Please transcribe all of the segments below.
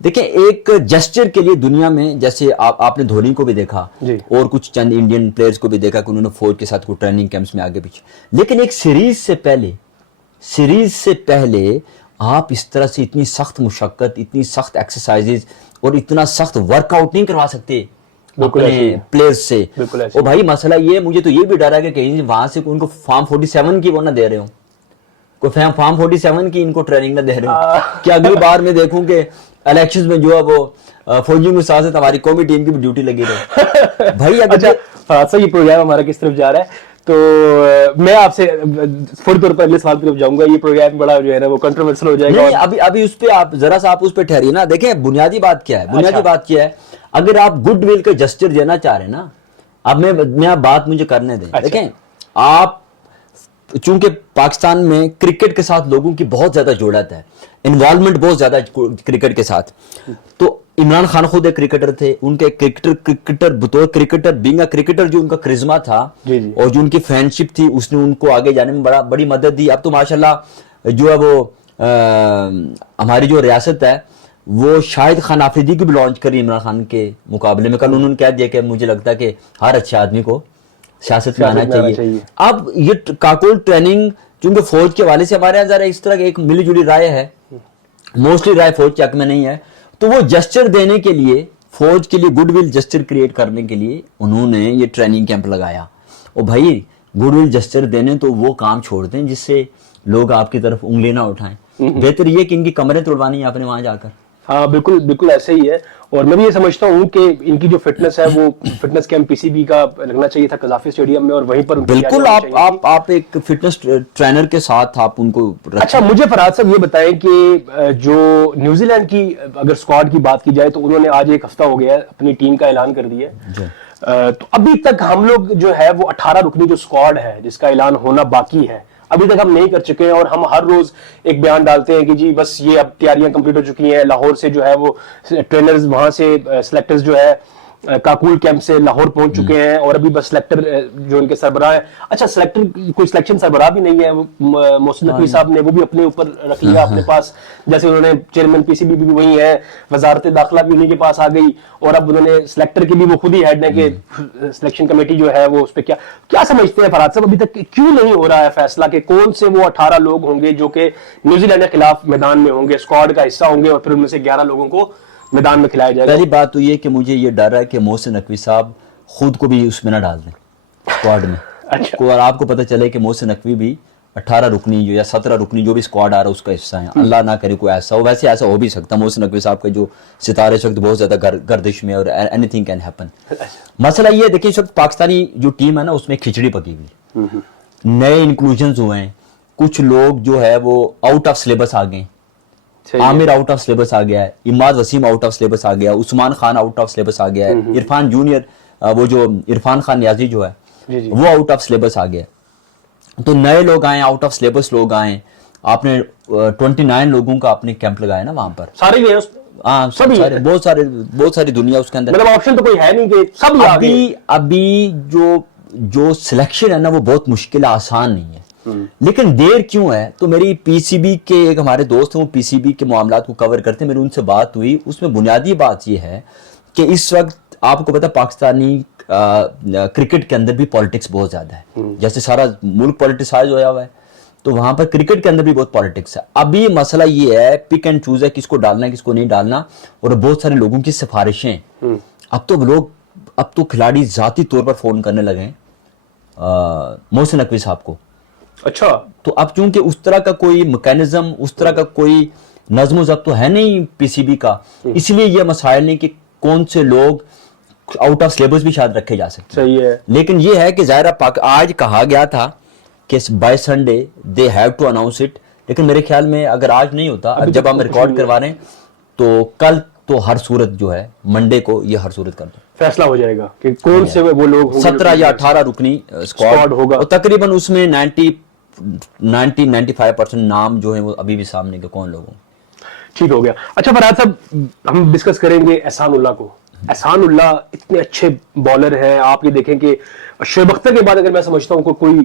دیکھیں ایک جسچر کے لیے دنیا میں جیسے آپ نے دھونی کو بھی دیکھا جی. اور کچھ چند انڈین پلیئرز کو بھی دیکھا کہ انہوں نے فوج کے ساتھ کوئی ٹریننگ کیمپس میں آگے پیچھے, لیکن ایک سیریز سے پہلے آپ اس طرح سے اتنی سخت مشقت, اتنی سخت ایکسرسائزز اور اتنا سخت ورک آؤٹ نہیں کروا سکتے اپنے پلیئرز سے. اور بھائی مسئلہ یہ, مجھے تو یہ بھی ڈر ہے کہ کہیں وہاں سے ان کو فارم 47 کی وہ نہ دے رہے ہوں, کوئی فارم 47 کی ان کو ٹریننگ نہ دے رہے ہوں کہ اگلی بار میں دیکھوں کہ الیکشنز میں جو ہے وہ فوجیوں کے ساتھ ساتھ ہماری قومی ٹیم کی بھی ڈیوٹی لگی رہے. بھائی اچھا یہ پروگرام ہمارا کس طرف جا رہا ہے, تو میں آپ سے فوری طور پر اگلے سوال کی طرف جاؤں گا. یہ پروگرام بڑا جو ہے نا وہ کنٹروورشل ہو جائے گا. ابھی اس پہ آپ ذرا سا آپ اس پہ ٹھہریے نا. دیکھیں بنیادی بات کیا ہے, اگر آپ گڈ ول کا جسچر دینا چاہ رہے ہیں نا, اب میں بات مجھے کرنے دیں. دیکھیں آپ چونکہ پاکستان میں کرکٹ کے ساتھ لوگوں کی بہت زیادہ جوڑت ہے, انوالومنٹ بہت زیادہ کرکٹ کے ساتھ, تو عمران خان خود ایک کرکٹر تھے, ان کے کرکٹر بطور کرکٹر بینگ اے کرکٹر جو ان کا کرزما تھا اور جو ان کی فین شپ تھی, اس نے ان کو آگے جانے میں بڑی مدد دی. اب تو ماشاءاللہ جو ہے وہ ہماری جو ریاست ہے وہ شاہد خان آفریدی کی بھی لانچ کری عمران خان کے مقابلے میں. کل انہوں نے کہہ دیا کہ مجھے لگتا ہے کہ ہر اچھے آدمی کو سیاست میں آنا چاہیے. اب یہ کاکول ٹریننگ چونکہ فوج کے حوالے سے ہمارے یہاں ذرا اس طرح ایک ملی جلی رائے ہے, موسٹلی رائے فوج کے حق میں نہیں ہے, تو وہ جسچر دینے کے لیے, فوج کے لیے گڈ ول جسچر کریٹ کرنے کے لیے انہوں نے یہ ٹریننگ کیمپ لگایا. اور بھائی گڈ ول جسچر دینے تو وہ کام چھوڑ دیں جس سے لوگ آپ کی طرف انگلی نہ اٹھائیں. بہتر یہ کہ ان کی کمریں توڑوانی ہے آپ نے وہاں جا کر. ہاں بالکل ایسے ہی ہے. اور میں بھی یہ سمجھتا ہوں کہ ان کی جو فٹنس ہے وہ فٹنس کیمپ پی سی بی کا لگنا چاہیے تھا قذافی اسٹیڈیم میں, اور وہیں پر بالکل آپ ایک فٹنس ٹرینر کے ساتھ آپ ان کو. اچھا مجھے فرحاد صاحب یہ بتائیں کہ جو نیوزی لینڈ کی اگر اسکواڈ کی بات کی جائے تو انہوں نے آج ایک ہفتہ ہو گیا ہے اپنی ٹیم کا اعلان کر دیا ہے, تو ابھی تک ہم لوگ جو ہے وہ 18 رکنی جو اسکواڈ ہے جس کا اعلان ہونا باقی ہے ابھی تک ہم نہیں کر چکے ہیں. اور ہم ہر روز ایک بیان ڈالتے ہیں کہ جی بس یہ اب تیاریاں کمپلیٹ ہو چکی ہیں. لاہور سے جو ہے وہ ٹرینرز وہاں سے سلیکٹرز جو ہے کاکول کیمپ سے لاہور پہنچ چکے ہیں, اور ابھی بس سلیکٹر جو ان کے سربراہ ہیں, اچھا سلیکٹر کوئی سلیکشن سربراہ بھی نہیں ہے, محسن نقوی صاحب نے وہ بھی اپنے اوپر رکھ لیا اپنے پاس, جیسے انہوں نے چیئرمین پی سی بی بھی وہی ہے, وزارت داخلہ بھی انہیں کے پاس آ گئی, اور اب انہوں نے سلیکٹر کے بھی وہ خود ہی ہیڈ ہے کہ سلیکشن کمیٹی جو ہے وہ اس پہ کیا سمجھتے ہیں فرحاد صاحب, ابھی تک کیوں نہیں ہو رہا ہے فیصلہ کہ کون سے وہ 18 لوگ ہوں گے جو کہ نیوزی لینڈ کے خلاف میدان میں ہوں گے, اسکواڈ کا حصہ ہوں گے, اور پھر ان میں سے 11 لوگوں کو میدان میں کھلایا جائے گا. پہلی بات تو یہ کہ مجھے یہ ڈر ہے کہ محسن نقوی صاحب خود کو بھی اس میں نہ ڈال دیں اسکواڈ میں. اور آپ کو پتہ چلے کہ محسن نقوی بھی 18 رکنی جو یا 17 رکنی جو بھی اسکواڈ آ رہا ہے اس کا حصہ ہیں. اللہ نہ کرے کوئی ایسا ہو, ویسے ایسا ہو بھی سکتا. محسن نقوی صاحب کا جو ستارے اس وقت بہت زیادہ گردش میں, اور اینی تھنگ کین ہیپن. مسئلہ یہ دیکھیں اس وقت پاکستانی جو ٹیم ہے نا اس میں کھچڑی پکی ہوئی, نئے انکلوژنز ہوئے ہیں, کچھ لوگ جو ہے وہ آؤٹ آف سلیبس آ گئے. عامر آؤٹ آف سلیبس آ گیا ہے, Imad Wasim out of syllabus آ گیا, Usman Khan out of syllabus آ گیا ہے, عرفان جونیئر وہ جو عرفان خان نیازی جو ہے وہ آؤٹ آف سلیبس آ گیا. تو نئے لوگ آئے, آؤٹ آف سلیبس لوگ آئے. آپ نے 29 لوگوں کا اپنے کیمپ لگایا نا وہاں پر, سارے گئے, ہاں بہت ساری دنیا اس کے اندر, مطلب آپشن تو کوئی ہے نہیں کہ سب آ گئے. ابھی جو سلیکشن ہے نا وہ بہت مشکل آسان نہیں ہے, لیکن دیر کیوں ہے. تو میری پی سی بی کے ایک ہمارے دوست ہیں وہ پی سی بی کے معاملات کو کور کرتے ہیں, میری ان سے بات ہوئی, اس میں بنیادی بات یہ ہے کہ اس وقت آپ کو پتا پاکستانی کرکٹ کے اندر بھی پالیٹکس بہت زیادہ ہے, جیسے سارا ملک پالیٹیسائز ہوا ہوا ہے, تو وہاں پر کرکٹ کے اندر بھی بہت پالیٹکس ہے. ابھی مسئلہ یہ ہے پک اینڈ چوز ہے کس کو ڈالنا ہے کس کو نہیں ڈالنا, اور بہت سارے لوگوں کی سفارشیں. اب تو کھلاڑی ذاتی طور پر فون کرنے لگے ہیں محسن نقوی صاحب کو. اچھا, تو اب چونکہ اس طرح کا کوئی میکینزم, اس طرح کا کوئی نظم و ضبط تو ہے نہیں پی سی بی کا, اس لیے یہ مسائل نہیں کہ کون سے لوگ آؤٹ آف سلیبس بھی شاید رکھے جا سکتے. صحیح ہے, لیکن یہ ہے کہ ظاہر آج کہا گیا تھا کہ by Sunday they have to announce it, لیکن میرے خیال میں اگر آج نہیں ہوتا, جب ہم ریکارڈ کروا رہے ہیں تو کل تو ہر صورت جو ہے منڈے کو یہ ہر صورت کر دو فیصلہ ہو جائے گا کہ کون سے وہ لوگ 17 یا 18 رکنی اسکواڈ ہوگا, اور تقریباً اس میں 90-95% نام جو ہیں وہ ابھی بھی سامنے کے کون لوگوں. ٹھیک ہو گیا. اچھا فرحاد صاحب ہم ڈسکس کریں گے احسان اللہ کو. احسان اللہ اتنے اچھے بالر ہیں, آپ یہ دیکھیں کہ شعیب اختر کے بعد اگر میں سمجھتا ہوں کوئی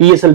PSL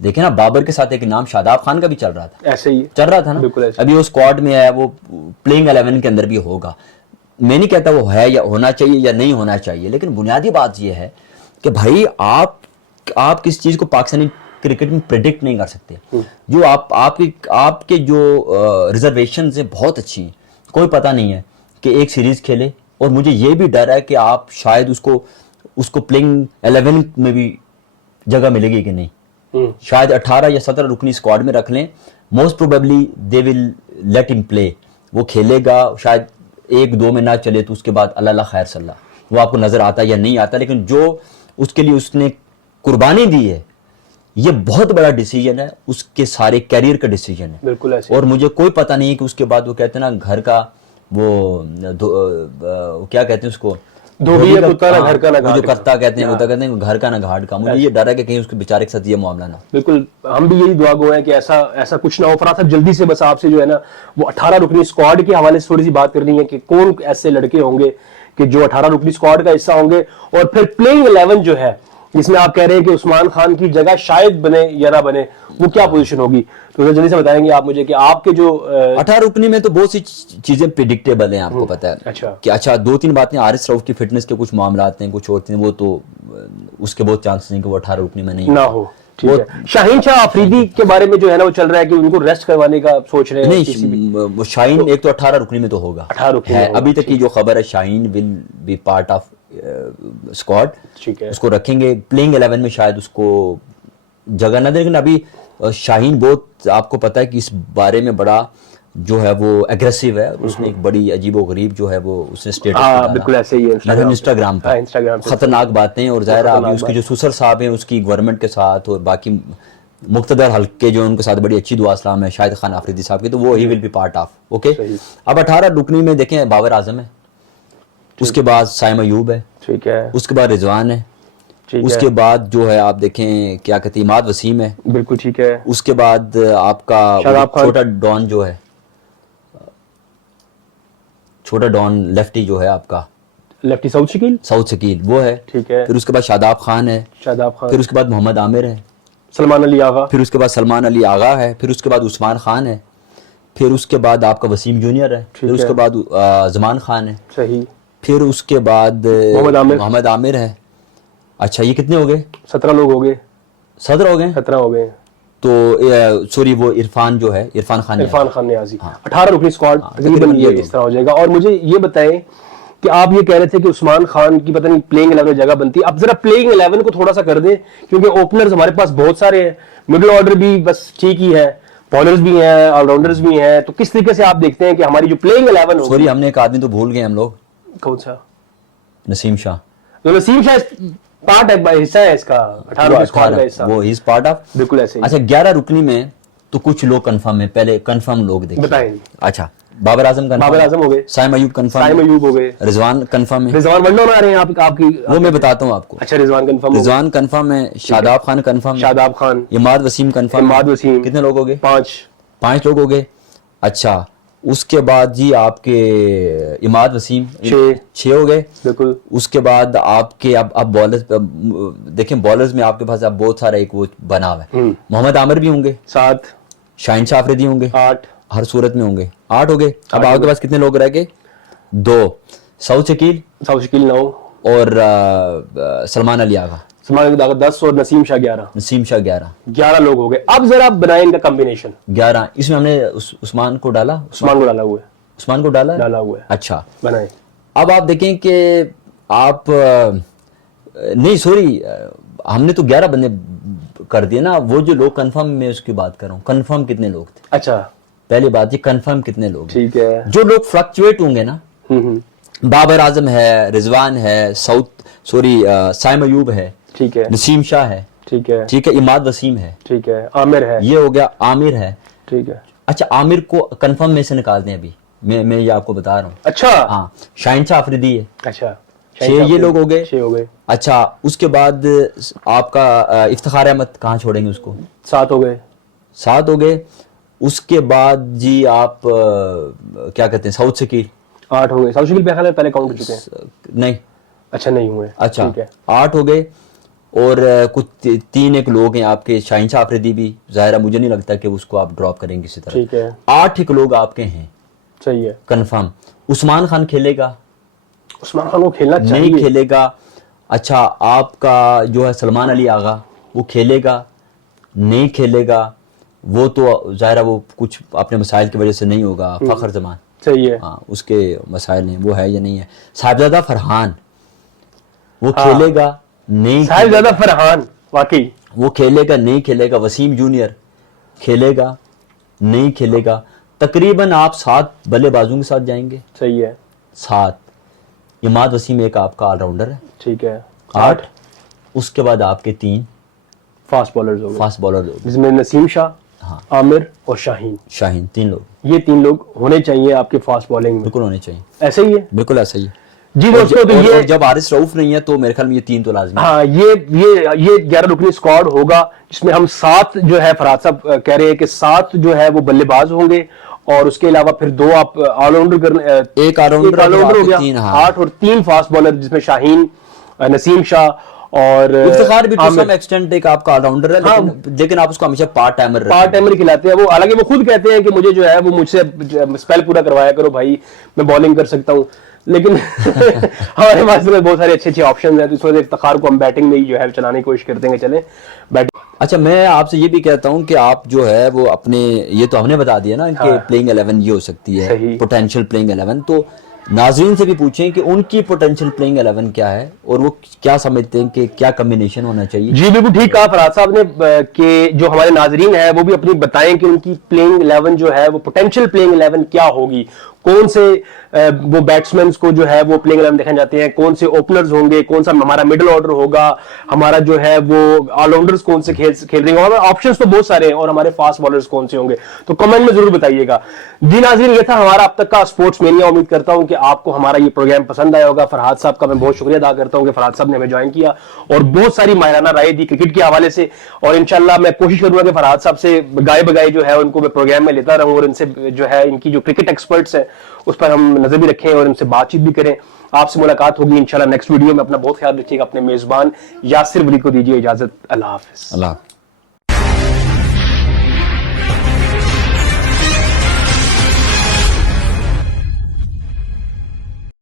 دیکھیں نا بابر کے ساتھ ایک نام شاداب خان کا بھی چل رہا تھا, ایسے ہی چل رہا تھا نا, بالکل ایسے. ابھی وہ اسکواڈ میں ہے, وہ پلینگ 11 کے اندر بھی ہوگا. میں نہیں کہتا وہ ہے یا ہونا چاہیے یا نہیں ہونا چاہیے, لیکن بنیادی بات یہ ہے کہ بھائی آپ کس چیز کو پاکستانی کرکٹ میں پریڈکٹ نہیں کر سکتے. جو آپ کے جو ریزرویشنز ہیں بہت اچھی ہیں, کوئی پتہ نہیں ہے کہ ایک سیریز کھیلے, اور مجھے یہ بھی ڈر ہے کہ آپ شاید اس کو پلینگ 11 میں بھی جگہ ملے گی کہ نہیں. شاید 18 یا 17 رکنی اسکواڈ میں رکھ لیں, most probably they will let ہم پلے, وہ کھیلے گا, شاید 1-2 میں نہ چلے تو اس کے بعد اللہ خیر صلی اللہ, وہ آپ کو نظر آتا یا نہیں آتا, لیکن جو اس کے لیے اس نے قربانی دی ہے یہ بہت بڑا ڈیسیجن ہے, اس کے سارے کیریئر کا ڈیسیجن ہے. بالکل ایسے. اور مجھے کوئی پتہ نہیں ہے کہ اس کے بعد وہ کہتے ہیں نا گھر کا وہ کیا کہتے ہیں اس کو, دھوبی ہے کتا نہ گھر کا نہ گھاٹ جو کرتا کہتے ہیں, کہتے ہیں گھر کا نہ گھاٹ کا. مجھے یہ ڈر ہے کہ کہیں اس کے بیچارے کے ساتھ یہ معاملہ نہ. بالکل, ہم بھی یہی دعا گو ہیں کہ ایسا کچھ نہ ہو. فرات صاحب جلدی سے بس آپ سے جو ہے نا وہ 18 رکنی اسکواڈ کے حوالے سے تھوڑی سی بات کرنی ہے کہ کون ایسے لڑکے ہوں گے کہ جو 18 رکنی اسکواڈ کا حصہ ہوں گے, اور پھر پلینگ 11 جو ہے جس میں آپ کہہ رہے ہیں کہ عثمان خان کی جگہ شاید بنے یا نہ بنے, وہ کیا پوزیشن ہوگی, تو جلدی سے بتائیں گے آپ مجھے کہ آپ کے جو 18 رکنی میں تو بہت سی چیزیں پریڈکٹیبل ہیں, آپ کو پتا ہے کہ اچھا 2-3 باتیں عارض رؤف کی فٹنس کے کچھ معاملات ہیں, کچھ اور ہیں, وہ تو اس کے بہت چانسز ہیں کہ وہ 18 رکنی میں نہیں نہ ہو. شاہین شاہ آفریدی کے بارے میں جو ہے نا وہ چل رہا ہے کہ ان کو ریسٹ کروانے کا سوچ رہے ہیں. نہیں, شاہین ایک تو 18 رکنی میں تو ہوگا, ابھی تک کی جو خبر ہے Shaheen will be part of squad, اس کو رکھیں گے. پلینگ 11 میں شاید اس کو جگہ نہ دیں, لیکن ابھی شاہین بہت آپ کو پتا ہے کہ اس بارے میں بڑا جو ہے وہ ایگریسو ہے. اس نے ایک بڑی عجیب و غریب جو ہے وہ اس نے اسٹیٹس بالکل ایسے ہی انسٹاگرام پہ خطرناک باتیں, اور ظاہر ابھی اس کے جو سسر صاحب ہیں اس کی گورنمنٹ کے ساتھ اور باقی مقتدر حلقے جو ان کے ساتھ بڑی اچھی دعا اسلام ہے شاہد خان آفریدی صاحب کی, تو وہ ہی will be part of. Okay, اب 18 رکنی میں دیکھیں بابر اعظم ہے, اس کے بعد سائم ایوب ہے, ٹھیک ہے, اس کے بعد رضوان ہے, اس کے بعد جو ہے آپ دیکھیں کیا کہتے ہیں عماد وسیم ہے, بالکل ٹھیک ہے, اس کے بعد آپ کا چھوٹا ڈان جو ہے, چھوٹا ڈان لیفٹی جو ہے آپ کا لیفٹی سعود شکیل وہ ہے, ٹھیک ہے, پھر اس کے بعد شاداب خان ہے, پھر اس کے بعد محمد عامر ہے, سلمان علی آغا, پھر اس کے بعد سلمان علی آغا ہے, پھر اس کے بعد عثمان خان ہے, پھر اس کے بعد آپ کا وسیم جونیئر ہے, پھر اس کے بعد زمان خان ہے, صحیح, پھر اس کے بعد محمد عامر ہے. اچھا یہ کتنے ہو گئے؟ 17 لوگ ہو گئے, 17 ہو گئے, 17 ہو گئے. تو سوری وہ عرفان جو ہے عرفان خان نیازی, 18 رکنی اسکواڈ تقریباً یہ اس طرح ہو جائے گا. اور مجھے یہ بتائیں کہ آپ یہ کہہ رہے تھے کہ عثمان خان کی پتہ نہیں پلینگ 11 میں جگہ بنتی ہے, اب ذرا پلینگ 11 کو تھوڑا سا کر دیں, کیونکہ اوپنرز ہمارے پاس بہت سارے ہیں, مڈل آرڈر بھی بس ٹھیک ہی ہے, بالرز بھی ہیں, آل راؤنڈرز بھی ہیں, تو کس طریقے سے آپ دیکھتے ہیں کہ ہماری جو پلینگ 11 ہوگی. سوری ہم نے ایک آدمی تو بھول گئے ہم لوگ, کون سا؟ نسیم شاہ. تو نسیم شاہ پارٹ ہے, حصہ ہے اس کا 18 اسکواڈ کا حصہ, وہ از پارٹ آف, بالکل ایسے. اچھا 11 رکنی میں تو کچھ لوگ کنفرم ہیں, پہلے کنفرم لوگ دیکھیں بتائیں. اچھا بابر اعظم ہو گئے, سائم ایوب کنفرم ہو گئے, رضوان کنفرم ہے, رضوان ون ڈاؤن آ رہے ہیں آپ کی, وہ میں بتاتا ہوں آپ کو. اچھا رضوان کنفرم ہے, شاداب خان کنفرم ہے, شاداب خان, عماد وسیم کنفرم, کتنے لوگ ہو گئے؟ 5 لوگ ہو گئے. اچھا اس کے بعد جی آپ کے عماد وسیم 6 ہو گئے, بالکل. اس کے بعد آپ کے اب بالرز دیکھیں, بالرز میں آپ کے پاس اب بہت سارا ایک وہ بنا ہوا ہے, محمد عامر بھی ہوں گے, 7, شاہین شاہ آفریدی ہوں گے, 8, ہر صورت میں ہوں گے, 8 ہو گئے. اب آپ کے پاس کتنے لوگ رہ گئے؟ 2, سعود شکیل 9, اور سلمان علی آغا 10, اور نسیم شاہ 11 لوگ ہو گئے. اب ذرا بنائیں ان کا کمبینیشن 11. اس میں ہم نے عثمان کو ڈالا ہوا ہے. اچھا بنائیں. اب آپ دیکھیں کہ آپ نہیں سوری ہم نے تو 11 بندے کر دیے نا, وہ جو لوگ کنفرم میں اس کی بات کر رہا ہوں, کنفرم کتنے لوگ تھے؟ اچھا پہلی بات یہ کنفرم کتنے لوگ, ٹھیک ہے, جو لوگ فلکچویٹ ہوں گے نا, بابر اعظم ہے, رضوان ہے, سائم ایوب ہے, ٹھیک ہے, نسیم شاہ ہے, ٹھیک ہے, عماد وسیم ہے, ٹھیک ہے, عامر ہے, یہ ہو گیا, عامر ہے, ٹھیک ہے. اچھا عامر کو کنفرم میں سے نکال دیں, ابھی میں یہ آپ کو بتا رہا ہوں. اچھا ہاں, شاہین شاہ آفریدی ہے, اچھا 6 یہ لوگ ہو گئے. 6 ہو گئے. اچھا اس کے بعد آپ کا افتخار احمد کہاں چھوڑیں گے اس کو؟ 7 ہو گئے. 7 ہو گئے. اس کے بعد جی آپ کیا کہتے ہیں, سعود شکیل 8 ہو گئے. سعود شکیل پہلے کاؤنٹ ہو چکے ہیں؟ نہیں. اچھا نہیں ہوئے. اچھا 8 ہو گئے. اور کچھ 3 ایک لوگ ہیں آپ کے, شاہین شاہ آفریدی بھی, ظاہر ہے مجھے نہیں لگتا کہ اس کو آپ ڈراپ کریں گے کسی طرح. ٹھیک ہے. 8 ایک لوگ آپ کے ہیں. صحیح ہے. کنفرم. عثمان خان کھیلے گا؟ عثمان خان کو کھیلنا چاہیے. نہیں کھیلے گا. اچھا آپ کا جو ہے سلمان علی آغا, وہ کھیلے گا؟ نہیں کھیلے گا. وہ تو ظاہر ہے وہ کچھ اپنے مسائل کی وجہ سے نہیں ہوگا. فخر زمان, صحیح ہے. ہاں اس کے مسائل ہیں, وہ ہے یا نہیں ہے. صاحبزادہ فرحان وہ کھیلے گا؟ نہیں. صاحبزادہ فرحان واقعی وہ کھیلے گا؟ نہیں کھیلے گا. وسیم جونیئر کھیلے گا؟ نہیں کھیلے گا. تقریباً آپ 7 بلے بازوں کے ساتھ جائیں گے. صحیح ہے. 7. عماد وسیم ایک آپ کا آل راؤنڈر ہے. ٹھیک ہے. 8. اس کے بعد آپ کے 3 فاسٹ بالرز ہو گئے, فاسٹ بالر, جس میں نسیم شاہ, ہاں, عامر اور شاہین. شاہین, 3 لوگ. یہ 3 لوگ ہونے چاہیے آپ کے فاسٹ بالنگ میں. بالکل ہونے چاہیے. ایسے ہی ہے. بالکل ایسا ہی ہے. جی دوستوں, تو اور یہ جب حارث رؤف نہیں ہے تو میرے خیال میں یہ 3 تو لازمی. ہاں یہ 11 رکنی اسکواڈ ہوگا, جس میں ہم 7 جو ہے فرحات صاحب کہہ رہے ہیں کہ 7 جو ہے وہ بلے باز ہوں گے, اور اس کے علاوہ پھر 2 آپ آل راؤنڈر کرنے, ایک آل راؤنڈر ہو گیا, 8 اور 3 فاسٹ بالر, جس میں شاہین, نسیم شاہ اور افتخار بھی ٹو سم ایکسٹینٹ ایک آپ کا آل راؤنڈر ہے, لیکن آپ اس کو ہمیشہ پارٹ ٹائمر کھلاتے ہیں. وہ حالانکہ وہ خود کہتے ہیں کہ مجھے جو ہے وہ مجھ سے اسپیل پورا کروایا کرو بھائی, میں بالنگ کر سکتا ہوں. لیکن ہمارے پاس بہت سارے اچھے اچھے آپشنز ہیں, تو اس وجہ سے افتخار کو ہم بیٹنگ میں ہی جو ہے چلانے کی کوشش کرتے ہیں کہ چلیں بیٹنگ. اچھا میں آپ سے یہ بھی کہتا ہوں کہ آپ جو ہے وہ اپنے, یہ تو ہم نے بتا دیا نا کہ پلینگ 11 یہ ہو سکتی ہے, پوٹینشیل پلینگ 11, تو ناظرین سے بھی پوچھیں کہ ان کی پوٹینشیل پلینگ 11 کیا ہے, اور وہ کیا سمجھتے ہیں کہ کیا کمبینیشن ہونا چاہیے. جی بالکل ٹھیک کہا فرحات صاحب نے, کہ جو ہمارے ناظرین ہیں وہ بھی اپنی بتائیں کہ ان کی پلینگ 11 جو ہے وہ پوٹینشیل پلینگ 11 کیا ہوگی. کون سے وہ بیٹسمینز کو جو ہے وہ پلینگ 11 دیکھنے جاتے ہیں, کون سے اوپنرز ہوں گے, کون سا ہمارا مڈل آرڈر ہوگا, ہمارا جو ہے وہ آل راؤنڈرز کون سے کھیل رہے ہیں, آپشنز تو بہت سارے ہیں, اور ہمارے فاسٹ بالرز کون سے ہوں گے, تو کمنٹ میں ضرور بتائیے گا. جی ناظرین, یہ تھا ہمارا اب تک کا اسپورٹس مینیا. امید کرتا ہوں کہ آپ کو ہمارا یہ پروگرام پسند آیا ہوگا. فرحات صاحب کا میں بہت شکریہ ادا کرتا ہوں کہ فرحات صاحب نے ہمیں جوائن کیا اور بہت ساری ماہرانہ رائے دی کرکٹ کے حوالے سے, اور انشاءاللہ میں کوشش کروں گا کہ فرحات صاحب سے گائے بگائے جو ہے ان کو میں پروگرام میں لیتا رہوں, اور ان سے جو ہے ان کی جو کرکٹ ایکسپرٹس ہیں اس پر ہم نظر بھی رکھیں اور ان سے بات چیت بھی کریں. آپ سے ملاقات ہوگی انشاءاللہ نیکسٹ ویڈیو میں. اپنا بہت خیال رکھیے گا. اپنے میزبان یاسر ولی کو دیجیے اجازت. اللہ حافظ. اللہ حافظ.